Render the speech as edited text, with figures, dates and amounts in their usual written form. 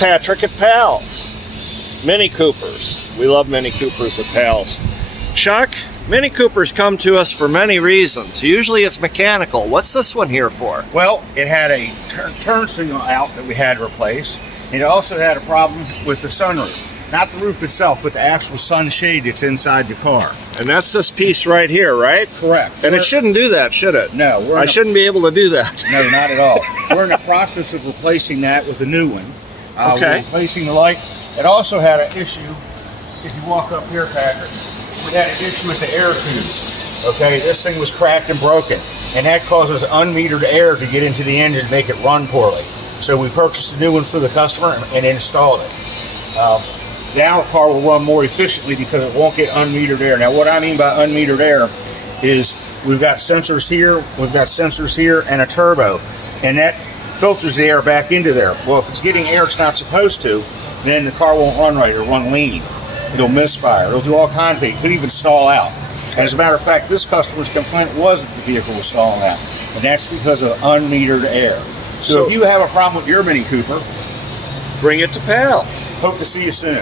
Patrick at Pals. Mini Coopers. We love Mini Coopers at Pals. Chuck, Mini Coopers come to us for many reasons. Usually it's mechanical. What's this one here for? Well, it had a turn signal out that we had to replace. It also had a problem with the sunroof. Not the roof itself, but the actual sunshade that's inside the car. And that's this piece right here, right? Correct. And it shouldn't do that, should it? No. I shouldn't be able to do that. No, not at all. We're in the process of replacing that with a new one. Okay. We're replacing the light. It also had an issue, if you walk up here, Patrick, we had an issue with the air tube. Okay, this thing was cracked and broken, and that causes unmetered air to get into the engine and make it run poorly. So we purchased a new one for the customer and installed it. Now the car will run more efficiently because it won't get unmetered air. Now what I mean by unmetered air is we've got sensors here, and a turbo, and that filters the air back into there. Well, if it's getting air it's not supposed to, then the car won't run right. It'll run lean. It'll misfire. It'll do all kinds of things. It could even stall out. And as a matter of fact, this customer's complaint was that the vehicle was stalling out, and that's because of unmetered air. So if you have a problem with your Mini Cooper, Bring it to Pals. hope to see you soon.